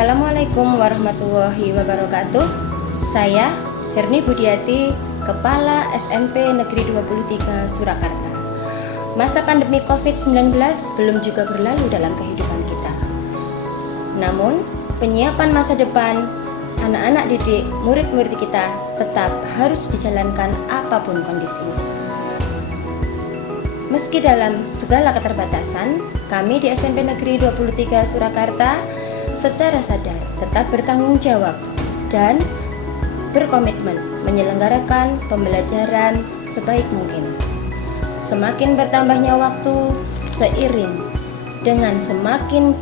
Assalamualaikum warahmatullahi wabarakatuh. Saya Herni Budiati, Kepala SMP Negeri 23 Surakarta. Masa pandemi COVID-19 belum juga berlalu dalam kehidupan kita. Namun, penyiapan masa depan anak-anak didik, murid-murid kita tetap harus dijalankan apapun kondisinya. Meski dalam segala keterbatasan, kami di SMP Negeri 23 Surakarta secara sadar tetap bertanggung jawab dan berkomitmen menyelenggarakan pembelajaran sebaik mungkin. Semakin bertambahnya waktu seiring dengan semakin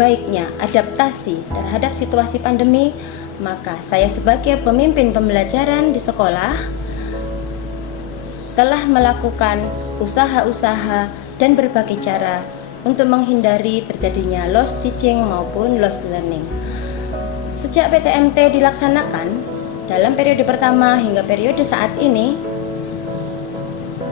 baiknya adaptasi terhadap situasi pandemi, maka saya sebagai pemimpin pembelajaran di sekolah telah melakukan usaha-usaha dan berbagai cara untuk menghindari terjadinya lost teaching maupun lost learning. Sejak PTMT dilaksanakan dalam periode pertama hingga periode saat ini,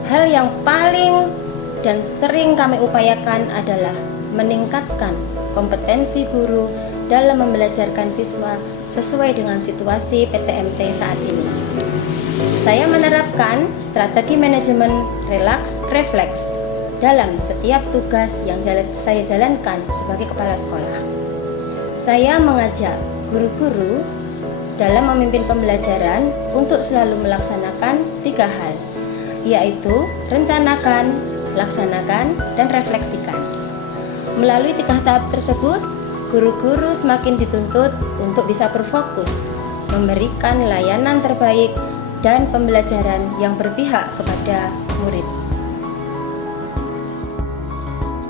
hal yang paling dan sering kami upayakan adalah meningkatkan kompetensi guru dalam membelajarkan siswa sesuai dengan situasi PTMT saat ini. Saya menerapkan strategi manajemen relaks refleks dalam setiap tugas yang saya jalankan sebagai kepala sekolah. Saya mengajak guru-guru dalam memimpin pembelajaran untuk selalu melaksanakan 3 hal, yaitu rencanakan, laksanakan, dan refleksikan. Melalui 3 tahap tersebut, guru-guru semakin dituntut untuk bisa berfokus, memberikan layanan terbaik dan pembelajaran yang berpihak kepada murid.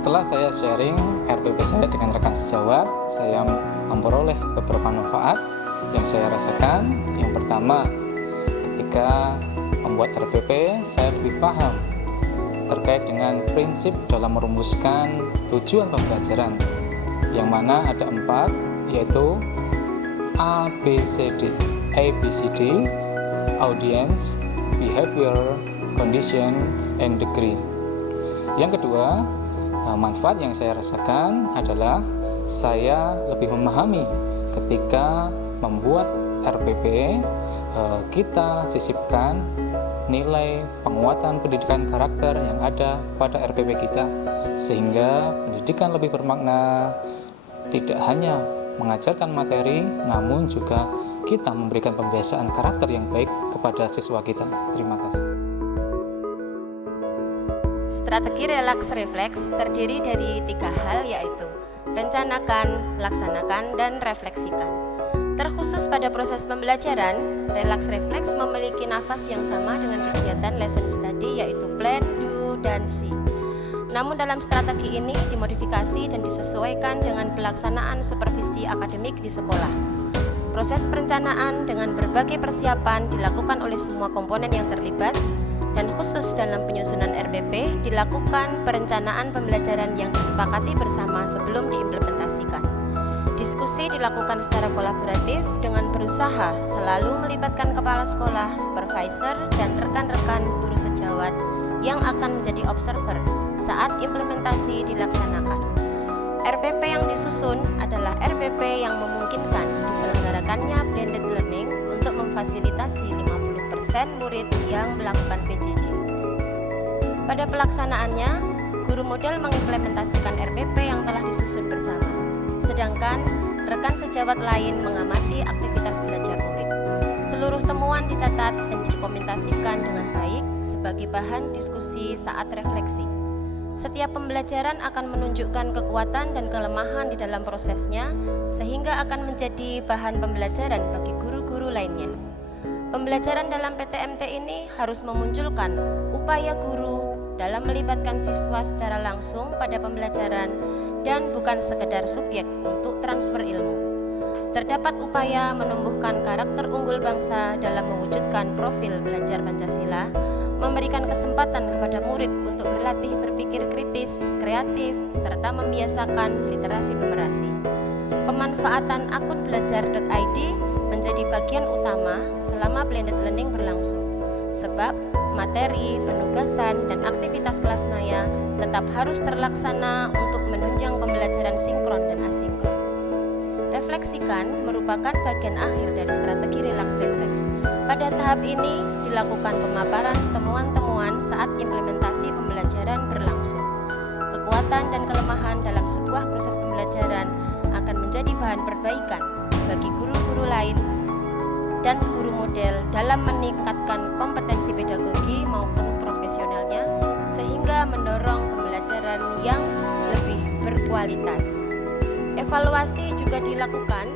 Setelah saya sharing RPP saya dengan rekan sejawat, saya memperoleh beberapa manfaat yang saya rasakan. Yang pertama, ketika membuat RPP, saya lebih paham terkait dengan prinsip dalam merumuskan tujuan pembelajaran, yang mana ada 4, yaitu ABCD, audience, behavior, condition, and degree. Yang kedua, manfaat yang saya rasakan adalah saya lebih memahami ketika membuat RPP, kita sisipkan nilai penguatan pendidikan karakter yang ada pada RPP kita, sehingga pendidikan lebih bermakna, tidak hanya mengajarkan materi, namun juga kita memberikan pembiasaan karakter yang baik kepada siswa kita. Terima kasih. Strategi relaks refleks terdiri dari 3 hal, yaitu rencanakan, laksanakan, dan refleksikan. Terkhusus pada proses pembelajaran, relaks refleks memiliki nafas yang sama dengan kegiatan lesson study, yaitu plan, do, dan see. Namun dalam strategi ini dimodifikasi dan disesuaikan dengan pelaksanaan supervisi akademik di sekolah. Proses perencanaan dengan berbagai persiapan dilakukan oleh semua komponen yang terlibat, dan khusus dalam penyusunan RPP dilakukan perencanaan pembelajaran yang disepakati bersama sebelum diimplementasikan. Diskusi dilakukan secara kolaboratif dengan berusaha selalu melibatkan kepala sekolah, supervisor, dan rekan-rekan guru sejawat yang akan menjadi observer saat implementasi dilaksanakan. RPP yang disusun adalah RPP yang memungkinkan diselenggarakannya blended learning untuk memfasilitasi 50% murid yang melakukan PJJ. Pada pelaksanaannya, guru model mengimplementasikan RPP yang telah disusun bersama, sedangkan rekan sejawat lain mengamati aktivitas belajar murid. Seluruh temuan dicatat dan didokumentasikan dengan baik sebagai bahan diskusi saat refleksi. Setiap pembelajaran akan menunjukkan kekuatan dan kelemahan di dalam prosesnya, sehingga akan menjadi bahan pembelajaran bagi guru-guru lainnya. Pembelajaran dalam PTMT ini harus memunculkan upaya guru dalam melibatkan siswa secara langsung pada pembelajaran dan bukan sekedar subjek untuk transfer ilmu. Terdapat upaya menumbuhkan karakter unggul bangsa dalam mewujudkan profil belajar Pancasila, memberikan kesempatan kepada murid untuk berlatih berpikir kritis, kreatif, serta membiasakan literasi numerasi. Pemanfaatan akun belajar.id menjadi bagian utama selama blended learning berlangsung, sebab materi, penugasan, dan aktivitas kelas maya tetap harus terlaksana untuk menunjang pembelajaran sinkron dan asinkron. Refleksikan merupakan bagian akhir dari strategi relaks refleks. Pada tahap ini dilakukan pemaparan temuan-temuan saat implementasi pembelajaran berlangsung. Kekuatan dan kelemahan dalam sebuah proses pembelajaran akan menjadi bahan perbaikan bagi guru-guru lain dan guru model dalam meningkatkan kompetensi pedagogi maupun profesionalnya sehingga mendorong pembelajaran yang lebih berkualitas. Evaluasi juga dilakukan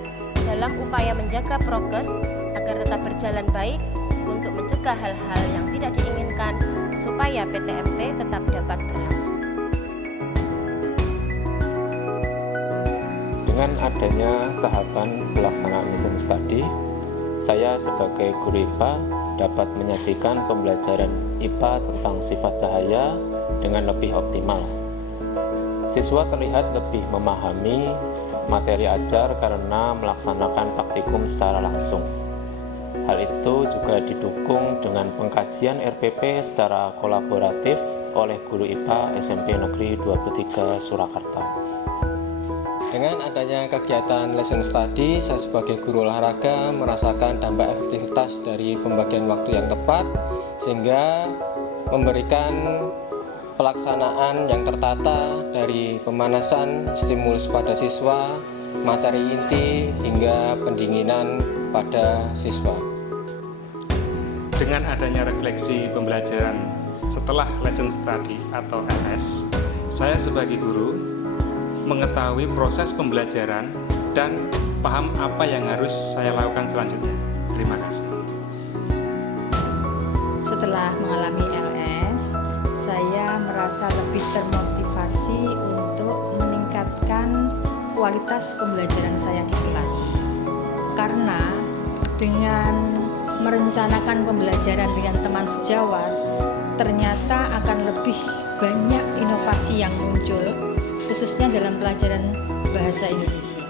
dalam upaya menjaga prokes agar tetap berjalan baik untuk mencegah hal-hal yang tidak diinginkan supaya PTMT tetap dapat berlangsung. Dengan adanya tahapan pelaksanaan lesson study, saya sebagai guru IPA dapat menyajikan pembelajaran IPA tentang sifat cahaya dengan lebih optimal. Siswa terlihat lebih memahami materi ajar karena melaksanakan praktikum secara langsung. Hal itu juga didukung dengan pengkajian RPP secara kolaboratif oleh guru IPA SMP Negeri 23 Surakarta. Dengan adanya kegiatan lesson study, saya sebagai guru olahraga merasakan dampak efektivitas dari pembagian waktu yang tepat sehingga memberikan pelaksanaan yang tertata dari pemanasan, stimulus pada siswa, materi inti, hingga pendinginan pada siswa. Dengan adanya refleksi pembelajaran setelah lesson study atau LS, saya sebagai guru mengetahui proses pembelajaran dan paham apa yang harus saya lakukan selanjutnya. Terima kasih. Setelah mengalami LS, saya merasa lebih termotivasi untuk meningkatkan kualitas pembelajaran saya di kelas. Karena dengan merencanakan pembelajaran dengan teman sejawat, ternyata akan lebih banyak inovasi yang muncul, khususnya dalam pelajaran bahasa Indonesia.